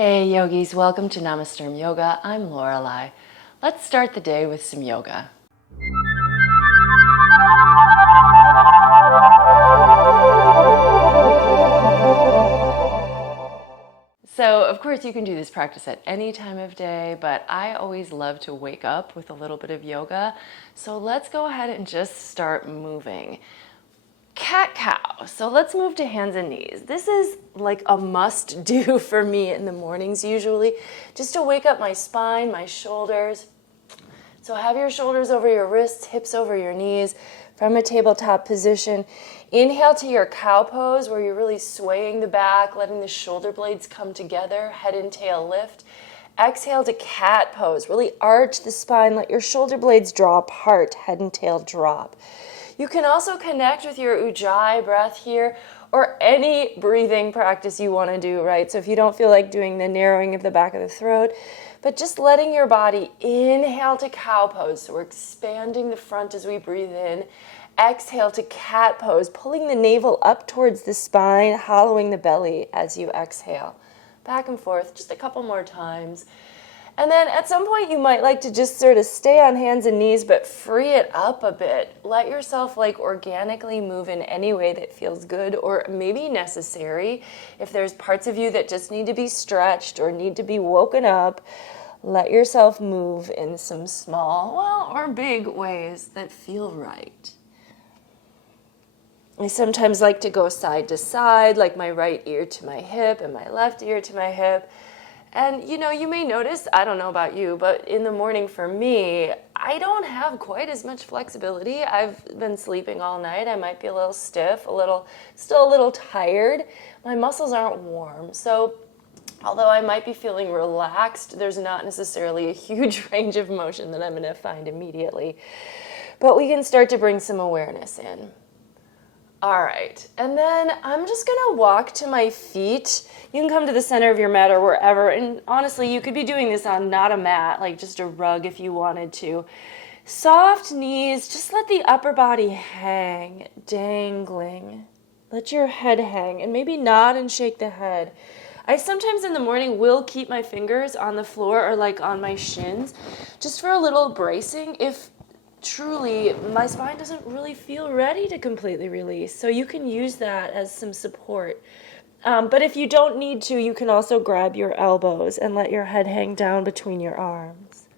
Hey yogis, welcome to Namasturm Yoga. I'm Lorelei. Let's start the day with some yoga. So of course you can do this practice at any time of day, but I always love to wake up with a little bit of yoga. So let's go ahead and just start moving. Cat-cow. So let's move to hands and knees. This is like a must do for me in the mornings usually, just to wake up my spine, my shoulders. So have your shoulders over your wrists, hips over your knees from a tabletop position. Inhale to your cow pose where you're really swaying the back, letting the shoulder blades come together, head and tail lift. Exhale to cat pose. Really arch the spine, let your shoulder blades draw apart, head and tail drop. You can also connect with your ujjayi breath here or any breathing practice you want to do, right? So if you don't feel like doing the narrowing of the back of the throat, but just letting your body inhale to cow pose. So we're expanding the front as we breathe in. Exhale to cat pose, pulling the navel up towards the spine, hollowing the belly as you exhale. Back and forth, just a couple more times. And then at some point you might like to just sort of stay on hands and knees, but free it up a bit. Let yourself like organically move in any way that feels good or maybe necessary. If there's parts of you that just need to be stretched or need to be woken up, let yourself move in some small, well, or big ways that feel right. I sometimes like to go side to side, like my right ear to my hip and my left ear to my hip. And you know, you may notice, I don't know about you, but in the morning for me, I don't have quite as much flexibility. I've been sleeping all night. I might be a little stiff, still a little tired. My muscles aren't warm. So although I might be feeling relaxed, there's not necessarily a huge range of motion that I'm going to find immediately. But we can start to bring some awareness in. All right, and then I'm just gonna walk to my feet. You can come to the center of your mat or wherever, and honestly, you could be doing this on not a mat, like just a rug if you wanted to. Soft knees, just let the upper body hang, dangling. Let your head hang, and maybe nod and shake the head. I sometimes in the morning will keep my fingers on the floor or like on my shins, just for a little bracing if truly my spine doesn't really feel ready to completely release. So you can use that as some support. But if you don't need to, you can also grab your elbows and let your head hang down between your arms.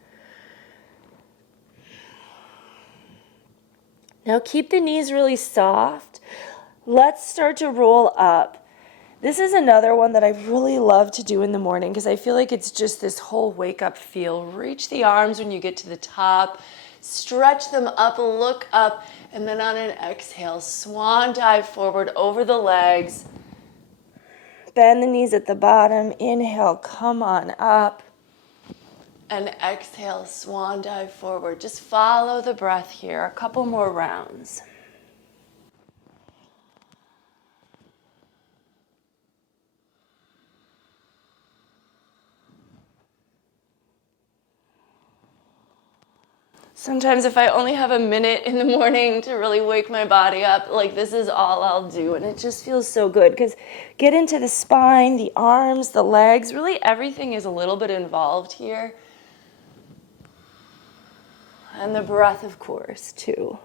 Now keep the knees really soft. Let's start to roll up. This is another one that I really love to do in the morning because I feel like it's just this whole wake up feel. Reach the arms when you get to the top. Stretch them up, look up, and then on an exhale, swan dive forward over the legs. Bend the knees at the bottom. Inhale, come on up. And exhale, swan dive forward. Just follow the breath here. A couple more rounds. Sometimes if I only have a minute in the morning to really wake my body up, like this is all I'll do. And it just feels so good because get into the spine, the arms, the legs, really everything is a little bit involved here. And the breath, of course, too.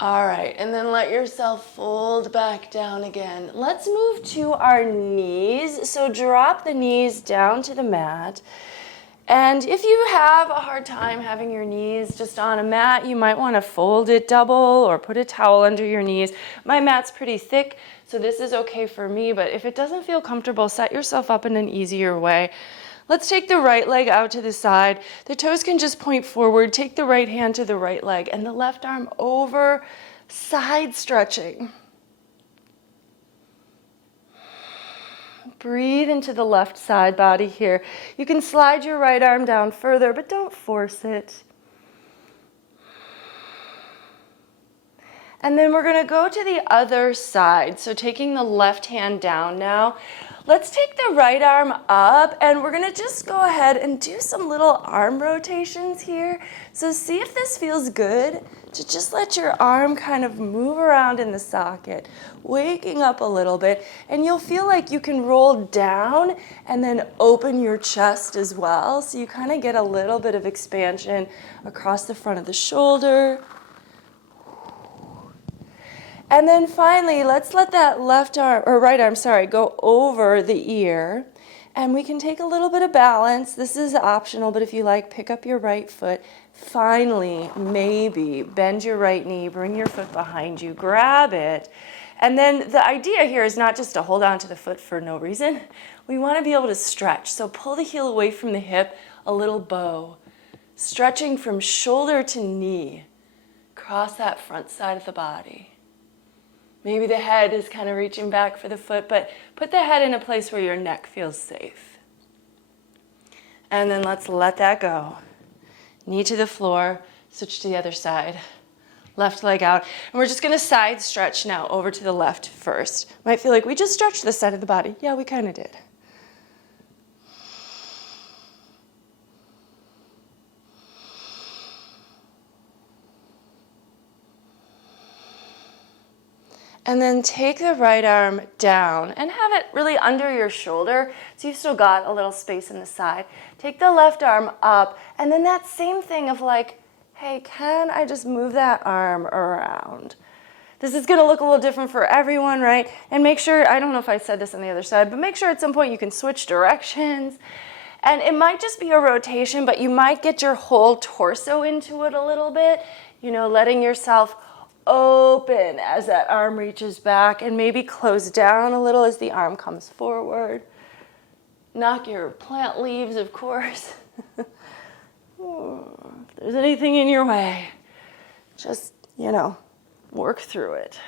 All right, and then let yourself fold back down again. Let's move to our knees. So drop the knees down to the mat. And if you have a hard time having your knees just on a mat, you might want to fold it double or put a towel under your knees. My mat's pretty thick, so this is okay for me, but if it doesn't feel comfortable, set yourself up in an easier way. Let's take the right leg out to the side. The toes can just point forward. Take the right hand to the right leg and the left arm over, side stretching. Breathe into the left side body here. You can slide your right arm down further, but don't force it. And then we're going to go to the other side. So taking the left hand down now. Let's take the right arm up and we're going to just go ahead and do some little arm rotations here. So see if this feels good. to just let your arm kind of move around in the socket, waking up a little bit, and you'll feel like you can roll down and then open your chest as well. So you kind of get a little bit of expansion across the front of the shoulder. And then finally, let's let that left arm, or right arm, sorry, go over the ear. And we can take a little bit of balance. This is optional, but if you like, pick up your right foot. Finally, maybe bend your right knee, bring your foot behind you, grab it. And then the idea here is not just to hold on to the foot for no reason. We want to be able to stretch. So pull the heel away from the hip, a little bow. Stretching from shoulder to knee, across that front side of the body. Maybe the head is kind of reaching back for the foot, but put the head in a place where your neck feels safe. And then let's let that go. Knee to the floor, switch to the other side. Left leg out. And we're just going to side stretch now over to the left first. Might feel like we just stretched this side of the body. Yeah, we kind of did. And then take the right arm down and have it really under your shoulder, so you've still got a little space in the side. Take the left arm up, and then that same thing of like, hey, can I just move that arm around? This is going to look a little different for everyone, right? And make sure, I don't know if I said this on the other side, but make sure at some point you can switch directions. And it might just be a rotation, but you might get your whole torso into it a little bit, you know, letting yourself open as that arm reaches back, and maybe close down a little as the arm comes forward. Knock your plant leaves, of course. If there's anything in your way, just, you know, work through it.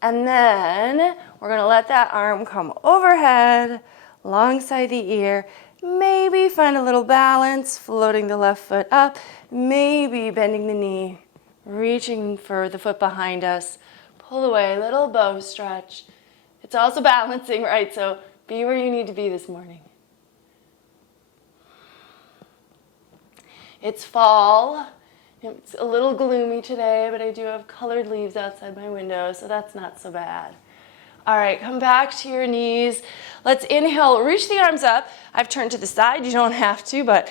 And then we're going to let that arm come overhead, alongside the ear. Maybe find a little balance, floating the left foot up, maybe bending the knee, reaching for the foot behind us. Pull away, little bow stretch. It's also balancing, right? So be where you need to be this morning. It's fall. It's a little gloomy today, but I do have colored leaves outside my window, so that's not so bad. All right, come back to your knees. Let's inhale, reach the arms up. I've turned to the side, you don't have to, but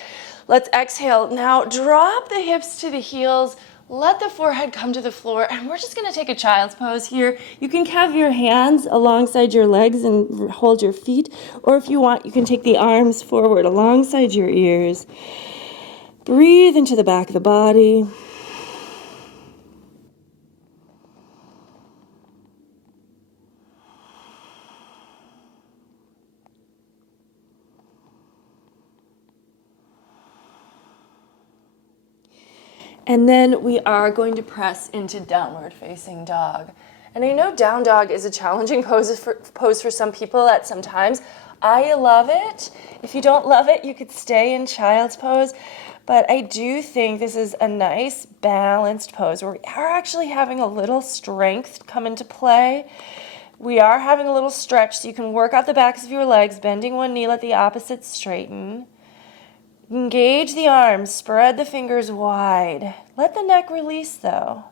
let's exhale. Now drop the hips to the heels, let the forehead come to the floor, and we're just gonna take a child's pose here. You can have your hands alongside your legs and hold your feet, or if you want, you can take the arms forward alongside your ears. Breathe into the back of the body. And then we are going to press into downward facing dog. And I know down dog is a challenging pose for some people at some times. I love it. If you don't love it, you could stay in child's pose. But I do think this is a nice balanced pose where we are actually having a little strength come into play. We are having a little stretch, so you can work out the backs of your legs, bending one knee, let the opposite straighten. Engage the arms, spread the fingers wide. Let the neck release though.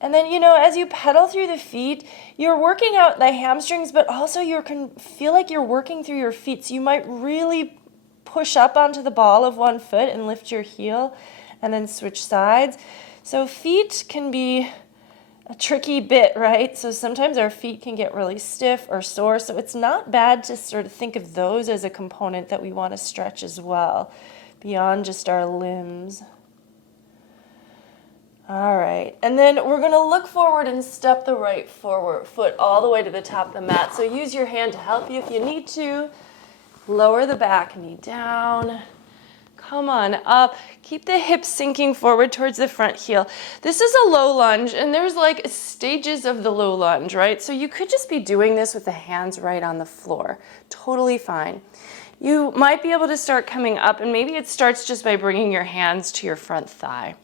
And then, you know, as you pedal through the feet, you're working out the hamstrings, but also you can feel like you're working through your feet. So you might really push up onto the ball of one foot and lift your heel and then switch sides. So feet can be a tricky bit, right? So sometimes our feet can get really stiff or sore. So it's not bad to sort of think of those as a component that we want to stretch as well, beyond just our limbs. All right, and then we're going to look forward and step the right forward foot all the way to the top of the mat. So use your hand to help you if you need to. Lower the back knee down. Come on up. Keep the hips sinking forward towards the front heel. This is a low lunge, and there's like stages of the low lunge, right? So you could just be doing this with the hands right on the floor. Totally fine. You might be able to start coming up, and maybe it starts just by bringing your hands to your front thigh.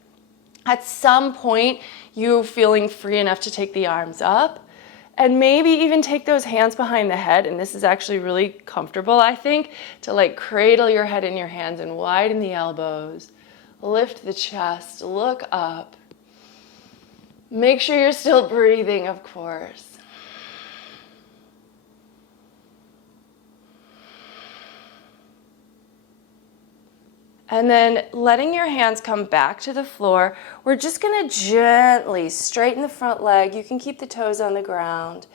At some point, you're feeling free enough to take the arms up, And maybe even take those hands behind the head, and this is actually really comfortable, I think, to like cradle your head in your hands and widen the elbows. Lift the chest, look up. Make sure you're still breathing, of course. And then letting your hands come back to the floor, we're just gonna gently straighten the front leg. You can keep the toes on the ground.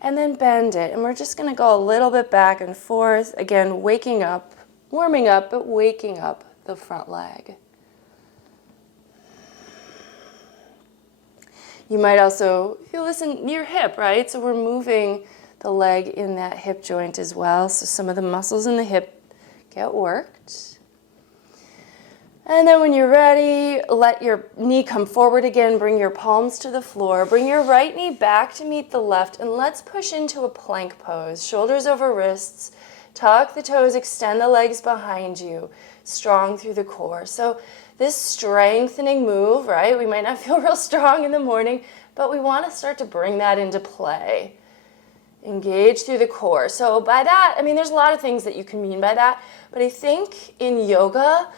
And then bend it. And we're just gonna go a little bit back and forth. Again, waking up, warming up, but waking up the front leg. You might also feel this in your hip, right? So we're moving the leg in that hip joint as well. So some of the muscles in the hip get worked. And then when you're ready, let your knee come forward again. Bring your palms to the floor. Bring your right knee back to meet the left. And let's push into a plank pose. Shoulders over wrists. Tuck the toes. Extend the legs behind you. Strong through the core. So this strengthening move, right? We might not feel real strong in the morning, but we want to start to bring that into play. Engage through the core. So by that, I mean, there's a lot of things that you can mean by that. But I think in yoga,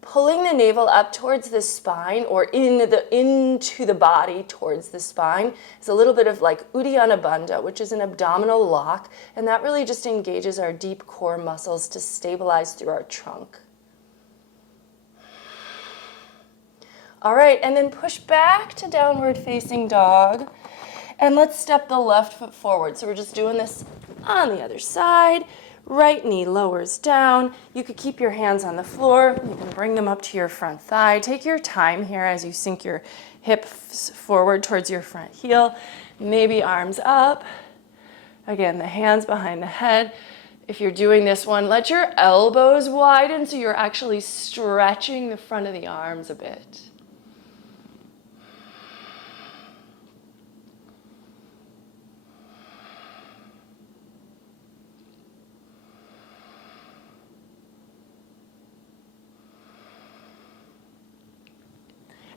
pulling the navel up towards the spine or into the body towards the spine is a little bit of like Uddiyana Bandha, which is an abdominal lock, and that really just engages our deep core muscles to stabilize through our trunk. All right, and then push back to downward facing dog, and let's step the left foot forward. So we're just doing this on the other side. Right knee lowers down. You could keep your hands on the floor. You can bring them up to your front thigh. Take your time here as you sink your hips forward towards your front heel. Maybe arms up. Again, the hands behind the head. If you're doing this one, let your elbows widen so you're actually stretching the front of the arms a bit.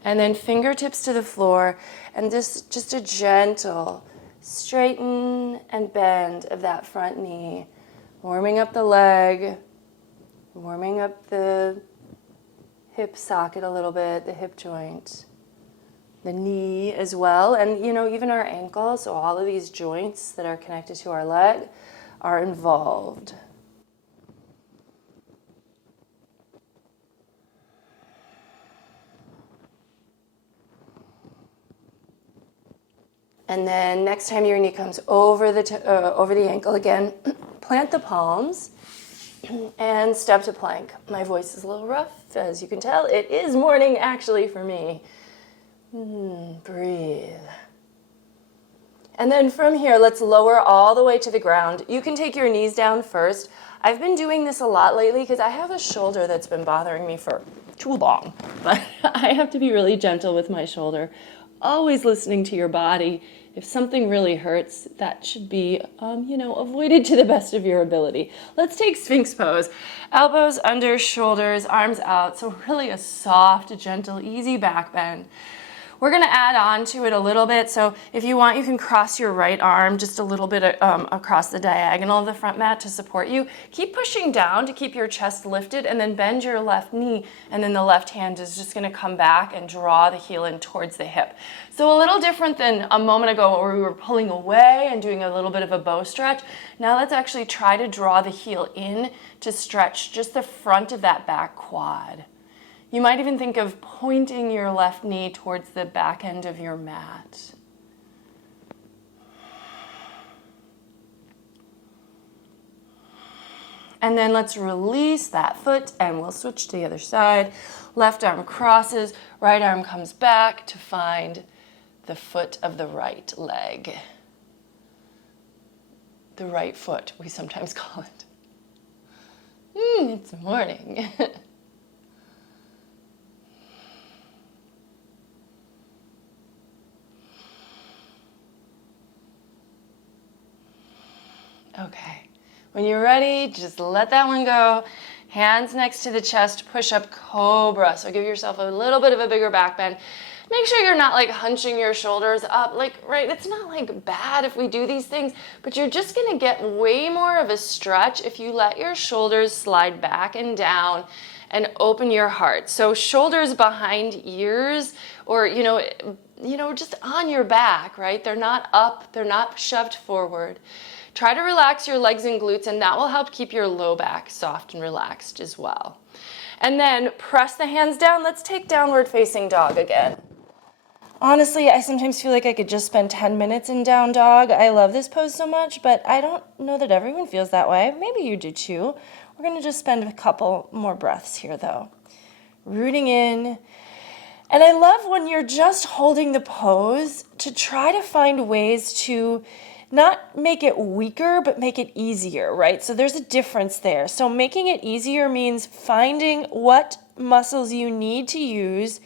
And then fingertips to the floor, and just a gentle straighten and bend of that front knee. Warming up the leg, warming up the hip socket a little bit, the hip joint, the knee as well, and even our ankle. So all of these joints that are connected to our leg are involved. And then next time your knee comes over the ankle again, plant the palms and step to plank. My voice is a little rough, as you can tell. It is morning actually for me. Breathe. And then from here, let's lower all the way to the ground. You can take your knees down first. I've been doing this a lot lately because I have a shoulder that's been bothering me for too long. But I have to be really gentle with my shoulder. Always listening to your body. If something really hurts, that should be, avoided to the best of your ability. Let's take Sphinx pose. Elbows under shoulders, arms out. So really a soft, gentle, easy back bend. We're going to add on to it a little bit. So if you want, you can cross your right arm just a little bit across the diagonal of the front mat to support you. Keep pushing down to keep your chest lifted, and then bend your left knee, and then the left hand is just going to come back and draw the heel in towards the hip. So a little different than a moment ago where we were pulling away and doing a little bit of a bow stretch. Now let's actually try to draw the heel in to stretch just the front of that back quad. You might even think of pointing your left knee towards the back end of your mat. And then let's release that foot and we'll switch to the other side. Left arm crosses, right arm comes back to find the foot of the right leg. The right foot, we sometimes call it. It's morning. Okay, when you're ready, just let that one go. Hands next to the chest, push up cobra. So give yourself a little bit of a bigger back bend. Make sure you're not like hunching your shoulders up, like, right? It's not like bad if we do these things, but you're just gonna get way more of a stretch if you let your shoulders slide back and down and open your heart. So shoulders behind ears, or, just on your back, right? They're not up, they're not shoved forward. Try to relax your legs and glutes, and that will help keep your low back soft and relaxed as well. And then press the hands down. Let's take downward facing dog again. Honestly, I sometimes feel like I could just spend 10 minutes in down dog. I love this pose so much, but I don't know that everyone feels that way. Maybe you do too. We're going to just spend a couple more breaths here though. Rooting in. And I love when you're just holding the pose to try to find ways to not make it weaker, but make it easier, right? So there's a difference there. So making it easier means finding what muscles you need to use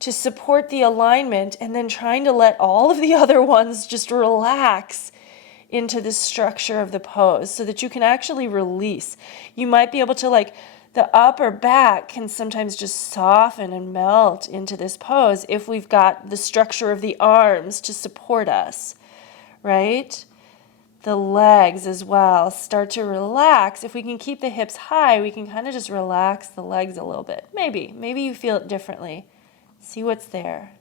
to support the alignment, and then trying to let all of the other ones just relax into the structure of the pose so that you can actually release. You might be able to, the upper back can sometimes just soften and melt into this pose if we've got the structure of the arms to support us, right? The legs as well start to relax. If we can keep the hips high, we can kind of just relax the legs a little bit. Maybe you feel it differently. See what's there.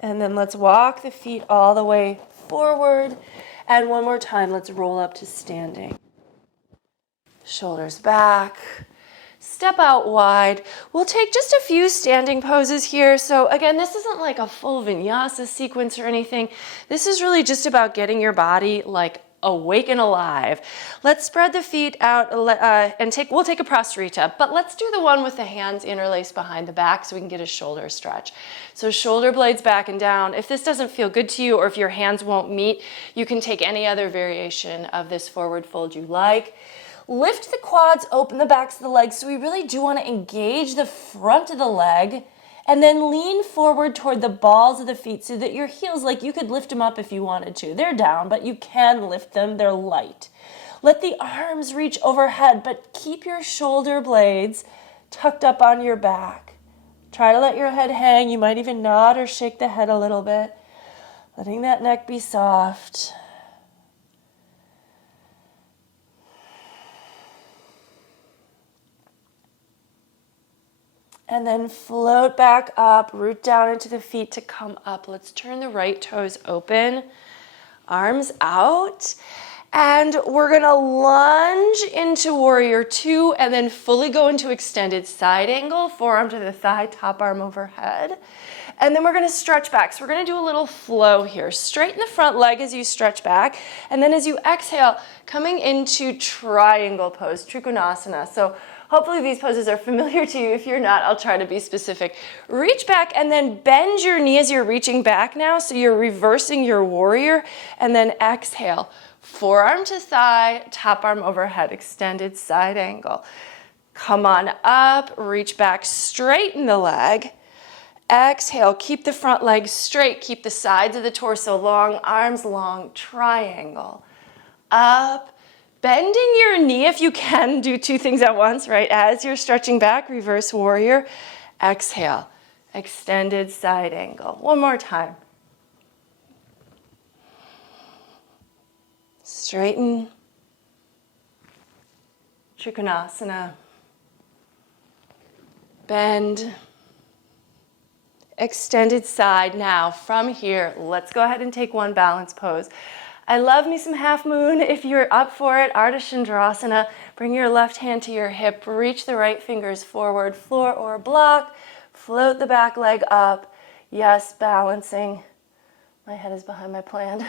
And then let's walk the feet all the way forward. And one more time, let's roll up to standing. Shoulders back. Step out wide. We'll take just a few standing poses here. So again, this isn't like a full vinyasa sequence or anything. This is really just about getting your body awake and alive. Let's spread the feet out and we'll take a prasarita, but let's do the one with the hands interlaced behind the back so we can get a shoulder stretch. So shoulder blades back and down. If this doesn't feel good to you, or if your hands won't meet, you can take any other variation of this forward fold you like. Lift the quads, open the backs of the legs. So we really do want to engage the front of the leg, and then lean forward toward the balls of the feet so that your heels, you could lift them up if you wanted to. They're down, but you can lift them. They're light. Let the arms reach overhead, but keep your shoulder blades tucked up on your back. Try to let your head hang. You might even nod or shake the head a little bit, letting that neck be soft. And then float back up, root down into the feet to come up. Let's turn the right toes open, arms out. And we're gonna lunge into warrior two and then fully go into extended side angle, forearm to the thigh, top arm overhead. And then we're gonna stretch back. So we're gonna do a little flow here. Straighten the front leg as you stretch back. And then as you exhale, coming into triangle pose, Trikonasana. So hopefully these poses are familiar to you. If you're not, I'll try to be specific. Reach back and then bend your knee as you're reaching back now. So you're reversing your warrior, and then exhale. Forearm to thigh, top arm overhead, extended side angle. Come on up, reach back, straighten the leg. Exhale, keep the front leg straight, keep the sides of the torso long, arms long, triangle. Up. Bending your knee if you can, do two things at once, right? As you're stretching back, reverse warrior. Exhale, extended side angle. One more time. Straighten. Trikonasana. Bend. Extended side. Now, from here, let's go ahead and take one balance pose. I love me some half moon. If you're up for it, Ardha Chandrasana. Bring your left hand to your hip. Reach the right fingers forward, floor or block. Float the back leg up. Yes, balancing. My head is behind my plan.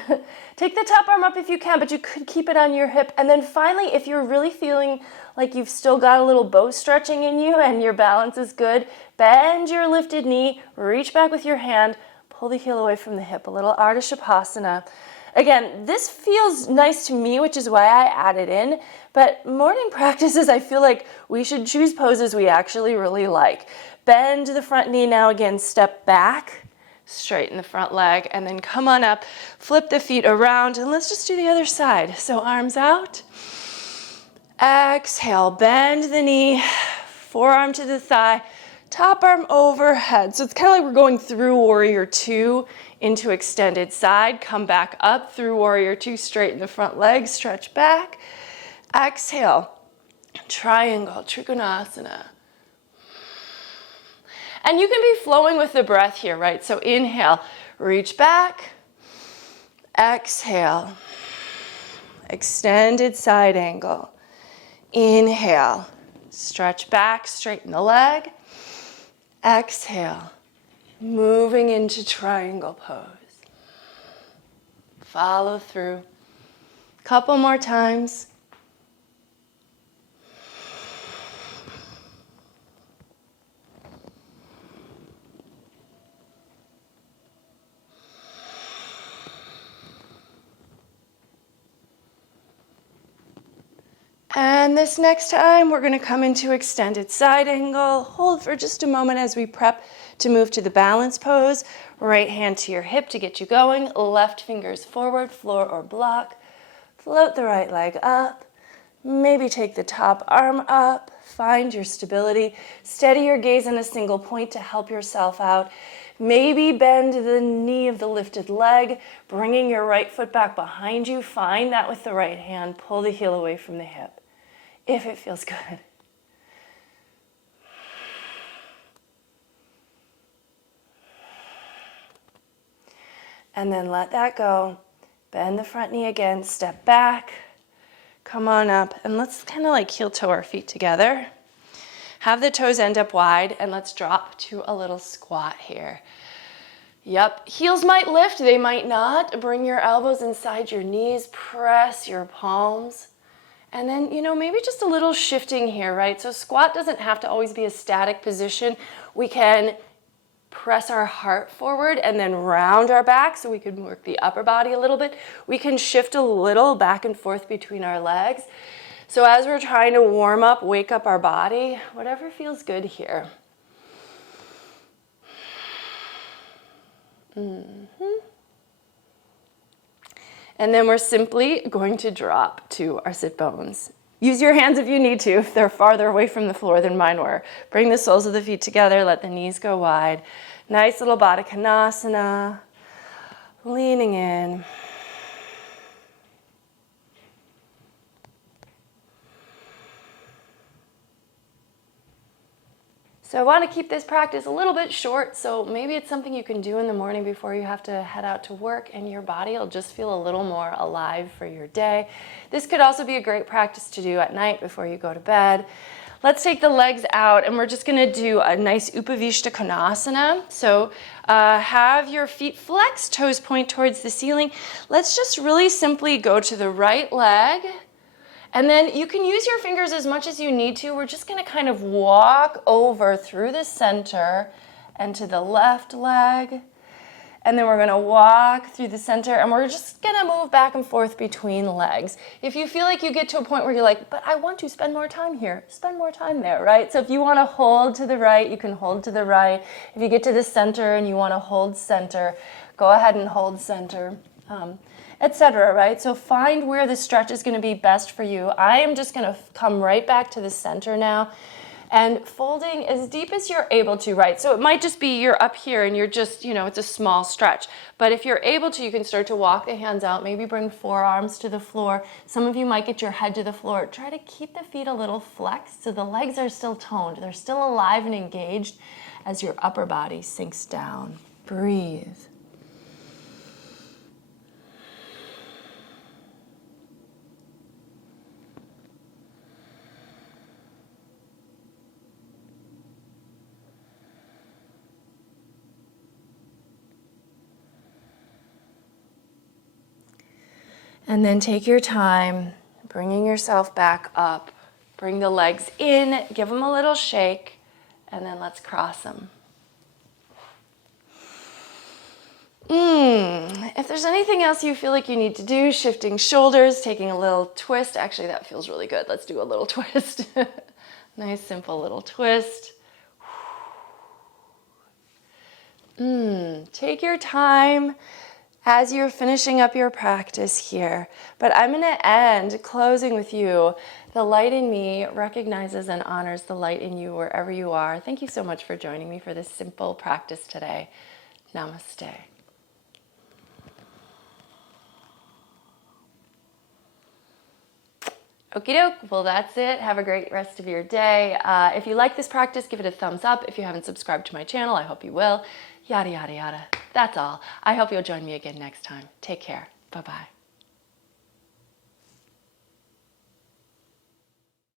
Take the top arm up if you can, but you could keep it on your hip. And then finally, if you're really feeling like you've still got a little bow stretching in you and your balance is good, bend your lifted knee, reach back with your hand, pull the heel away from the hip, a little Ardha Shavasana. Again, this feels nice to me, which is why I added in, but morning practices, I feel like we should choose poses we actually really like. Bend the front knee now, again, step back, Straighten the front leg, and then come on up, flip the feet around, and let's just do the other side. So arms out. Exhale, bend the knee, forearm to the thigh, top arm overhead. So it's kind of like we're going through warrior two into extended side. Come back up through warrior two, straighten the front leg, stretch back. Exhale, triangle, trikonasana. And you can be flowing with the breath here, right? So inhale, reach back. Exhale, extended side angle. Inhale, stretch back, straighten the leg. Exhale, moving into triangle pose. Follow through. Couple more times. And this next time, we're going to come into extended side angle. Hold for just a moment as we prep to move to the balance pose. Right hand to your hip to get you going. Left fingers forward, floor or block. Float the right leg up. Maybe take the top arm up. Find your stability. Steady your gaze in a single point to help yourself out. Maybe bend the knee of the lifted leg, bringing your right foot back behind you. Find that with the right hand. Pull the heel away from the hip, if it feels good. And then let that go. Bend the front knee again, step back, come on up, and let's kind of like heel toe our feet together. Have the toes end up wide, and let's drop to a little squat here. Yep, heels might lift, they might not. Bring your elbows inside your knees, press your palms. And then, maybe just a little shifting here, right? So squat doesn't have to always be a static position. We can press our heart forward and then round our back so we can work the upper body a little bit. We can shift a little back and forth between our legs. So as we're trying to warm up, wake up our body, whatever feels good here. And then we're simply going to drop to our sit bones. Use your hands if you need to, if they're farther away from the floor than mine were. Bring the soles of the feet together, let the knees go wide. Nice little Baddha Konasana, leaning in. So I want to keep this practice a little bit short, so maybe it's something you can do in the morning before you have to head out to work, and your body will just feel a little more alive for your day. This could also be a great practice to do at night before you go to bed. Let's take the legs out, and we're just going to do a nice Upavishta Konasana. So have your feet flexed, toes point towards the ceiling. Let's just really simply go to the right leg. And then you can use your fingers as much as you need to. We're just going to kind of walk over through the center and to the left leg. And then we're going to walk through the center, and we're just going to move back and forth between legs. If you feel like you get to a point where you're like, but I want to spend more time here, spend more time there, right? So if you want to hold to the right, you can hold to the right. If you get to the center and you want to hold center, go ahead and hold center. Etc., right? So find where the stretch is going to be best for you. I am just going to come right back to the center now and folding as deep as you're able to, right? So it might just be you're up here and you're just, it's a small stretch. But if you're able to, you can start to walk the hands out, maybe bring forearms to the floor. Some of you might get your head to the floor. Try to keep the feet a little flexed so the legs are still toned. They're still alive and engaged as your upper body sinks down. Breathe. And then take your time, bringing yourself back up. Bring the legs in, give them a little shake, and then let's cross them. If there's anything else you feel like you need to do, shifting shoulders, taking a little twist. Actually, that feels really good. Let's do a little twist. Nice, simple little twist. Take your time as you're finishing up your practice here. But I'm going to end closing with you. The light in me recognizes and honors the light in you wherever you are. Thank you so much for joining me for this simple practice today. Namaste. Okie doke. Well, that's it. Have a great rest of your day. If you like this practice, give it a thumbs up. If you haven't subscribed to my channel, I hope you will. Yada, yada, yada. That's all. I hope you'll join me again next time. Take care. Bye-bye.